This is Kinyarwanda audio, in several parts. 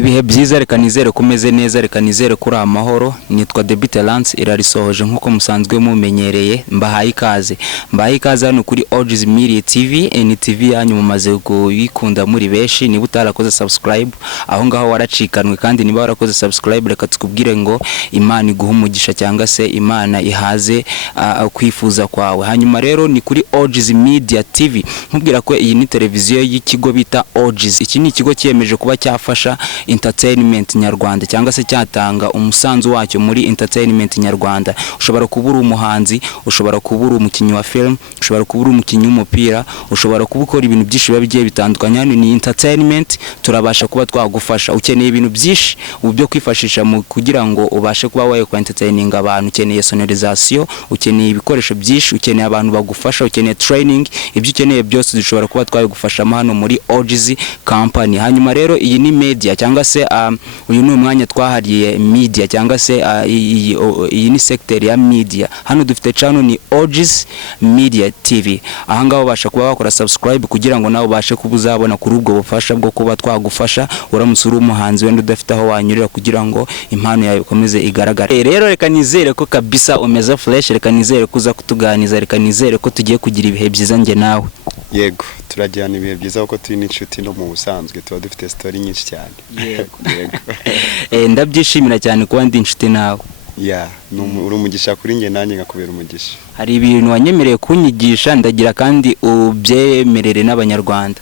Ibihe byiza reka nizere kumeze neza reka nizere kuri amahoro nitwa Debite Lance irarisohoje nkuko musanzwe mumenyereye mbahaye ikaze hano kuri Ojiz Media TV ni TV yanyu mumaze kuyikunda muri beshi niba utarakoze subscribe aho ngaho waracikanwe kandi niba warakoze subscribe reka tukubwire ngo Imana iguha umugisha cyangwa se Imana ihaze kwifuza kwawe. Hanyuma rero ni kuri Ojiz Media TV nkubwira ko iyi ni televiziyo y'ikigo bita Ojiz. Iki ni ikigo cyemeje kuba cyafasha entertainment nyarwanda cyangwa se cyatanga umusanzu wacyo muri entertainment nyarwanda. Ushobora kubura umuhanzi, ushobora kubura umukinyi wa film, ushobora kubura umukinyi w'umupira, ushobora kubukora ibintu byinshi bigiye bitandukanye. Hano ni entertainment turabasha kuba twagufasha. Ukeneye ibintu byinshi byo kwifashisha mu kugira ngo ubashe kuba waye ku entertaining abantu. Ukeneye sonorisation, ukeneye ibikoresho byinshi, ukeneye abantu bagufasha, ukeneye training, ibyo ukeneye byose dushobora kuba twagufasha hano muri Ojiz company. Hanyuma rero iyi ni media cyangwa se uyu ni umwanya twahariye media cyangwa se iyi ni sector ya media. Hano dufite channel ni Ojiz Media TV. Aha ngaho ubasha kuba wakora subscribe kugira ngo nawe ubashe kubuzabona kuri ubwo bufasha bwo kuba twagufasha uramutse uri umuhanzi wenda udafite aho wanyurira kugira ngo impano yawe ikomeze igaragare. Rero reka nizere ko kabisa umeze fresh, reka nizere kuza kutuganiza, reka nizere ko tugiye kugira ibihe byiza nge nawe. Yego turajyana ibihe byiza kuko turi n'inshuti no mu busanzwe tuba dufite story nyinshi cyane. Yego ndabyishimira cyane kuba ndi inshuti nawe. Uri umugisha kuri nge nanjye ngakubera umugisha. Hari ibintu wanyemereye kunyigisha ndagira kandi ubyemerere n'abanyarwanda.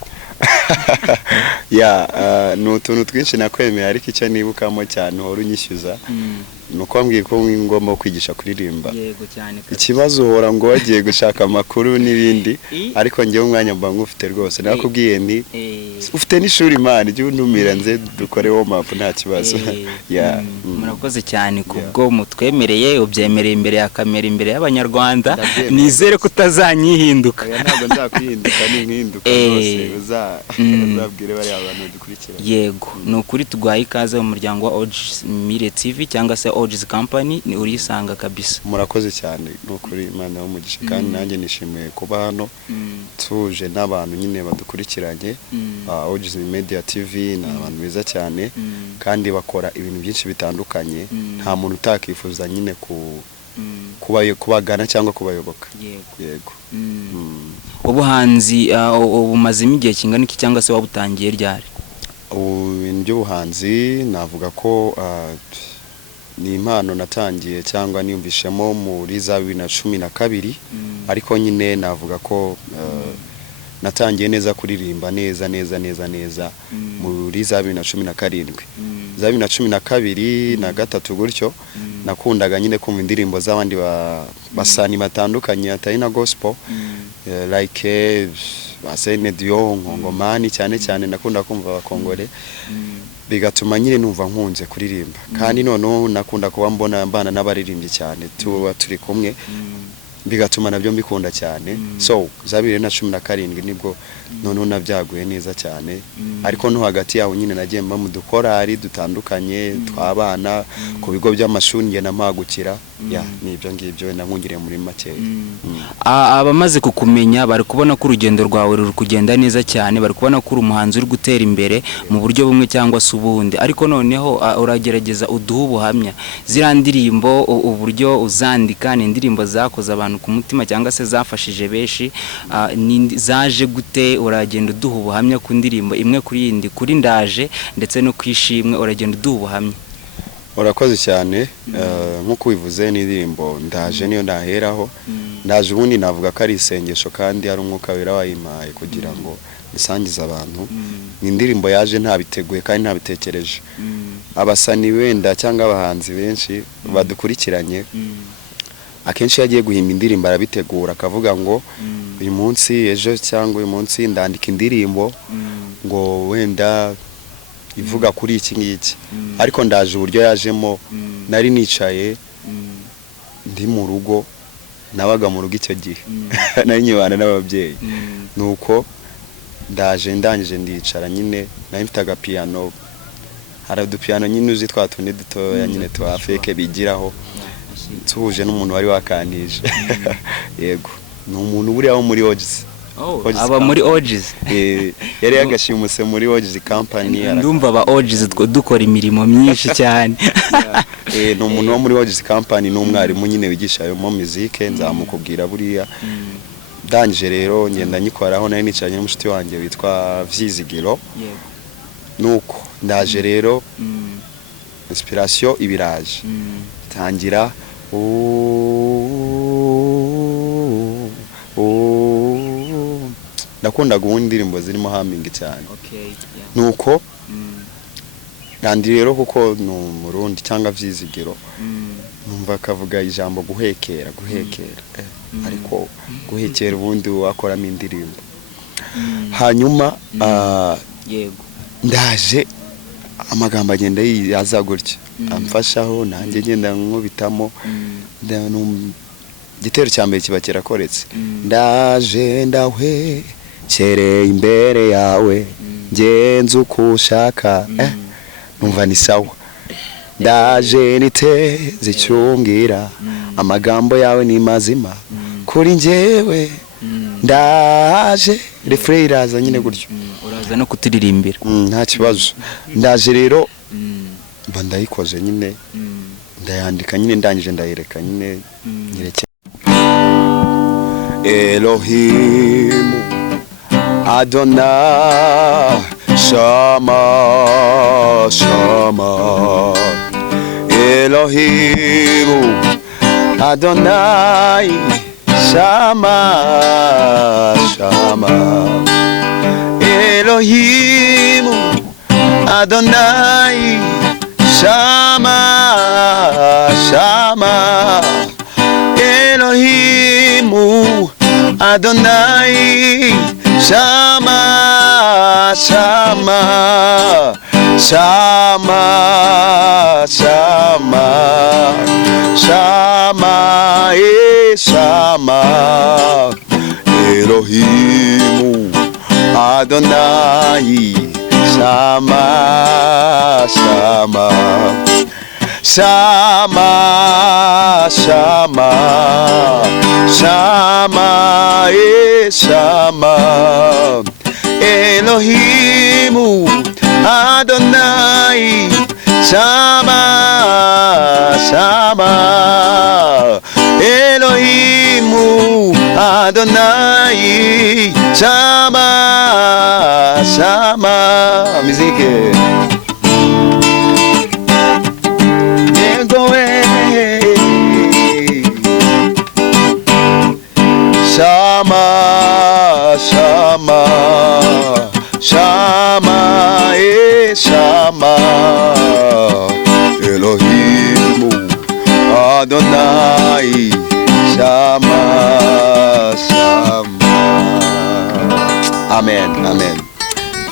Ni utuntu twinshi nakwemera ariko icyo nibukamo cyane uhora unyishyuza nuko wambwiye ko ngomba kwigisha kuririmba. Yego cyane. Ikibazo uhora ngo wagiye gushaka amakuru n'ibindi ariko ngewe umwanya mba ngufite rwose. Nakubwiye nti ufite n'ishuri Imana ijye untumira nze dukore warm up nta kibazo. Murakoze cyane kubwo mutwemereye ubyemereye imbere ya kamera imbere y'abanyarwanda. Nizere ko utazanyihinduka. Ntabwo nzakwihinduka n'inkinduka rwose uzabwire bari abantu dukurikira. Yego ni ukuri tugwaye ikaze mu muryango wa Ojiz Media TV cyangwa se Ojiz company ni urisanga kabisa. Murakoze cyane n'ukuri Imana y'umugisha kandi nanjye nishimiye kuba hano tuje n'abantu nyine badukurikiranye. Ojiz Media TV ni abantu beza cyane kandi bakora ibintu byinshi bitandukanye. Nta muntu utakifuza nyine kubagana cyangwa kubayoboka. Yego. Ubuhanzi ubumazemo igihe kingana iki cyangwa se wabutangiye ryari? Ibintu by'ubuhanzi navuga ko ni impano natangiye cyangwa niyumvishemo muri za 2012 ariko nyine navuga ko natangiye neza kuririmba neza muri za 2017 za 2012 na gatatu gutyo nakundaga nyine kumva indirimbo z'abandi basani batandukanye atari na gospel like Basene Dion Ngongomani cyane nakunda kumva abakongore bigatuma nyine numva nkunze kuririmba kandi noneho nakunda kuba mbana n'abaririmbyi cyane tuba turi kumwe bigatuma nabyo mbikunda cyane. So za 2017 nibwo noneho nabyaguye neza cyane ariko no hagati yaho nyine nagiye mba mu dukorari dutandukanye twabana ku bigo by'amashuri nge namagukira nibyo ngibyo nankungiriye muri make. Abamaze kukumenya bari kubona ko urugendo rwawe ruri kugenda neza cyane, bari kubona ko uri umuhanzi uri gutera imbere mu buryo bumwe cyangwa se ubundi ariko noneho uragerageza uduha ubuhamya zira ndirimbo uburyo uzandika ni indirimbo zakoze abantu ku mutima cyangwa se zafashije beshi zaje gute? Uragenda uduha ubuhamya ku ndirimbo imwe kuri yindi kuri ndaje ndetse no kwishimwe uragenda uduha ubuhamya. Urakoze cyane nkuko bivuze n'indirimbo ndaje niyo ndaheraho. Ndaje ubundi navuga ko ari isengesho kandi ari umwuka wera wayimpaye kugira ngo nisangize abantu. Ni indirimbo yaje ntabiteguye kandi ntabitekereje. Abasani wenda cyangwa abahanzi benshi badukurikiranye akenshi yagiye guhimba indirimbo arabitegura akavuga ngo uyu munsi ejo cyangwa uyu munsi ndandika indirimbo ngo wenda ivuga kuri iki ngiki ariko ndaje uburyo yajemo nari nicaye ndi mu rugo nabaga mu rugo icyo gihe nari nyibana n'ababyeyi nuko ndaje ndangije ndicara nyine nari mfite agapiyano hari udupiyano nyine uzi twatundi dutoya nyine twa feke bigiraho tuhuje n'umuntu wari wakanije. Yego ni umuntu buriya wo muri Ojiz aba muri OGs yari yagashimuse muri OGs company. Ndumva aba OGs dukora imirimo myinshi cyane. Ni umuntu wo muri OGs company n'umwarimu nyine wigisha yo mu music, nzamukubwira buriya. Ndangije rero ngenda nyikoraho nari nicanye n'umushiti wanjye witwa Vyizigiro. Nuko ndaje rero inspiration ibiraje tangira ndakunda guhunda indirimbo zirimo humming cyane. Nuko kandi rero kuko no Murundi cyangwa Vyizigiro numva kavuga ijambo guhekera ariko guhekera ubundi wakoramo indirimbo. Hanyuma yego ndaje amagambo agenda yaza gutya amfashaho nanjye ngenda nkubitamo gitero cyambere kiba kirakoretse. Ndaje ndahwe cyereye imbere yawe ngenze uko ushaka numva ni sawa. Ndaje niteze icyungira amagambo yawe ni mazima kuri njyewe. Ndaje refrain iraza nyine gutyo uraza no kuturirimbira nta kibazo. Ndaje rero mba ndayikoze nyine ndayandika nyine ndangije ndayireka nyine nyireke. Elohim Adonai Shama Shama Elohim Adonai Shama Shama Elohim Adonai Shama Shama Elohim Adonai Shama Shama Shama Shama Shama Shama Elohim Adonai Shama Shama Shama Shama Shama Shama Elohim Adonai Shama Shama Elohim Adonai Shama Shama. Musique Shama Shama Shama Shama Elohim Adonai Shama Shama. Amen amen.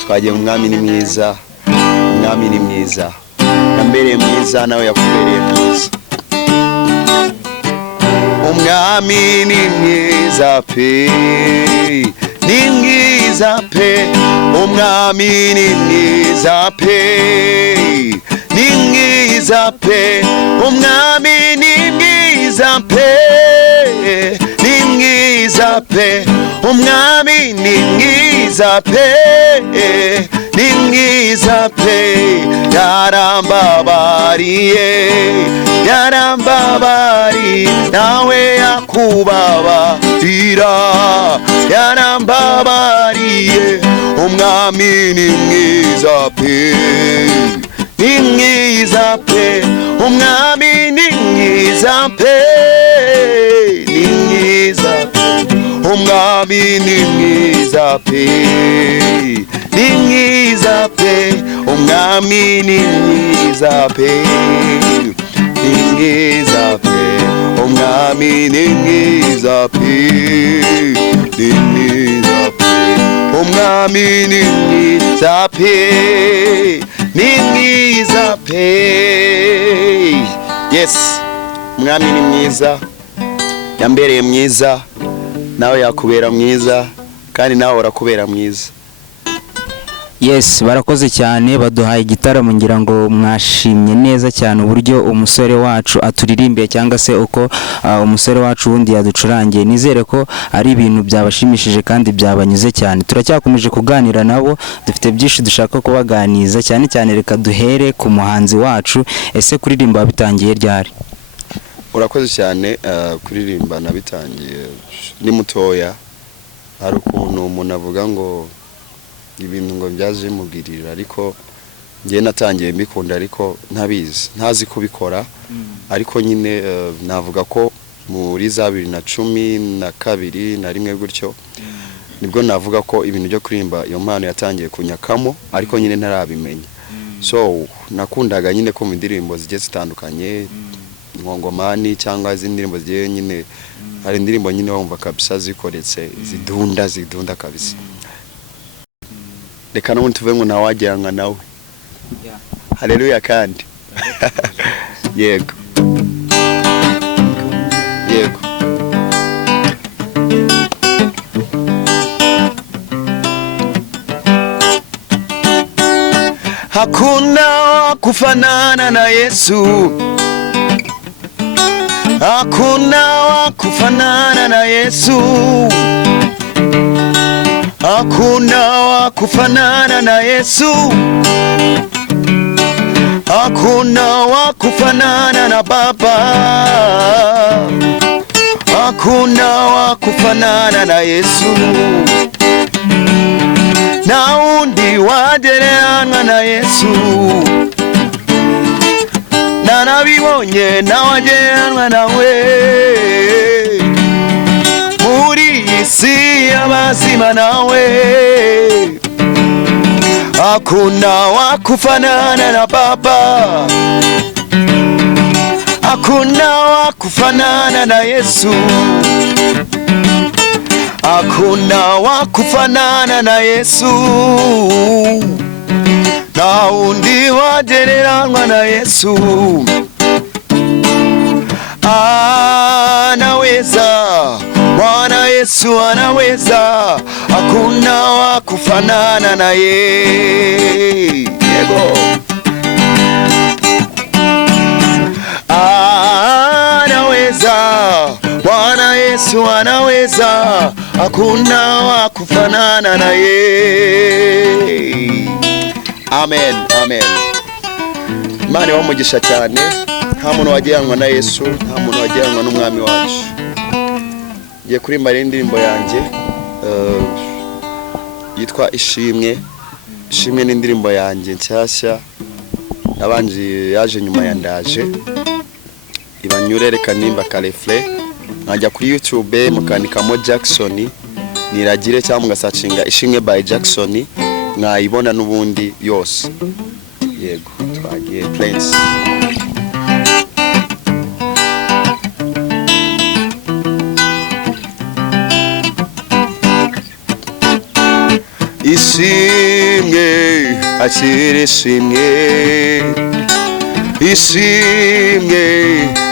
Twagiye umwami ni mwiza, umwami ni mwiza, yambereye mwiza nawe yakubereye mwiza. Umwami ni mwiza pe, ni mwiza pe. Umwami ni mwiza pe, ni mwiza pe. Umwami ni mwiza pe, ni mwiza pe. Umwami ni mwiza pe, ni mwiza pe. Yarambabariye, yarambabariye, nawe yakubabarira. Yarambabariye, umwami ni mwiza pe, ni mwiza pe. Umwami ni mwiza pe, ni mwiza pe. Umwami ni mwiza pe, ni mwiza pe. Umwami ni mwiza pe, ni mwiza pe. Umwami ni mwiza pe, ni mwiza pe. Umwami ni mwiza pe, ni mwiza pe. Yes, umwami ni mwiza, yambereye mwiza, nawe yakubera mwiza, kandi nawe urakubera mwiza. Yes, barakoze cyane baduhaye igitaramo ngira ngo mwashimye neza cyane uburyo umusore wacu aturirimbiye cyangwa se uko umusore wacu wundi yaducurangiye. Nizere ko ari ibintu byabashimishije kandi byabanyuze cyane. Turacyakomeje kuganira nabo, dufite byinshi dushaka kubaganiza cyane cyane. Reka duhere ku muhanzi wacu, ese kuririmba bitangiye ryari? Urakoze cyane. Kuririmba nabitangiye ni mutoya. Hari ukuntu umuntu avuga ngo ibintu ngo byaje mubwirira, ariko ngiye natangiye mbikunda ariko ntazi kubikora. Ariko nyine navuga ko muri za 2012 na rimwe gutyo nibwo navuga ko ibintu byo kuririmba iyo mpano yatangiye kunyakamo, ariko nyine ntarabimenya. So nakundaga nyine ko mu ndirimbo zigiye zitandukanye, Ngongomani cyangwa izindi ndirimbo zigiye nyine, hari indirimbo nyine wumva kabisa zikoretse zidunda kabisa. Reka n'ubundi tuve ngo nawajyanga nawe. Haleluya kandi. Yego. Yego. Hakuna kufanana na Yesu. Hakuna kufanana na Yesu. Hakuna kufanana na Yesu. Hakuna kufanana na Baba. Hakuna kufanana na Yesu. Na undi wagereranywa na Yesu. Na nabibonye nawagereranywa nawe. Muri isi y'abazima nawe. Hakuna kufanana na Baba. Hakuna kufanana na Yesu. Hakuna kufanana na Yesu. Na undi wagereranywa na Yesu. Anaweza, Bwana Yesu anaweza. Hakuna kufanana na yeye. Yego. Anaweza, Bwana Yesu anaweza. Hakuna kufanana na yeye. Amen, amen. Imana wamugisha cyane. Nta muntu wagereranywa na Yesu, nta muntu wagereranywa n'umwami wacu. Ngiye kuririmba indirimbo yanjye yitwa Ishimwe. Ishimwe ni indirimbo yanjye nshyashya yaje nyuma ya Ndaje. Ibanyure reka nimba Karefle. Nkajya kuri YouTube mukandikamo Jackson Niragire cyangwa mugasacinga Ishimwe by Jackson, mwayibona n'ubundi yose. Yego, twagiye Prince. Ishimwe, akira ishimwe. Ishimwe,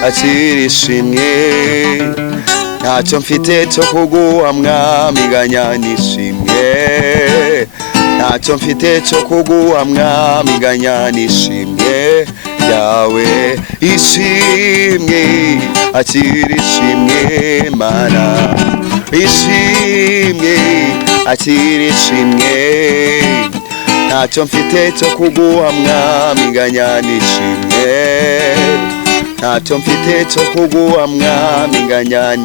akira ishimwe. Ntacyo mfite cyo kuguha mwami, ganya nishimwe. Ntacyo mfite cyo kuguha mwami, ganya nishimwe yawe. Ishimwe, akira ishimwe Mana. Ishimwe, akira ishimwe. Ntacyo mfite cyo kuguha mwami, ganya nishimwe. Ntacyo mfite cyo kuguha mwami, ganya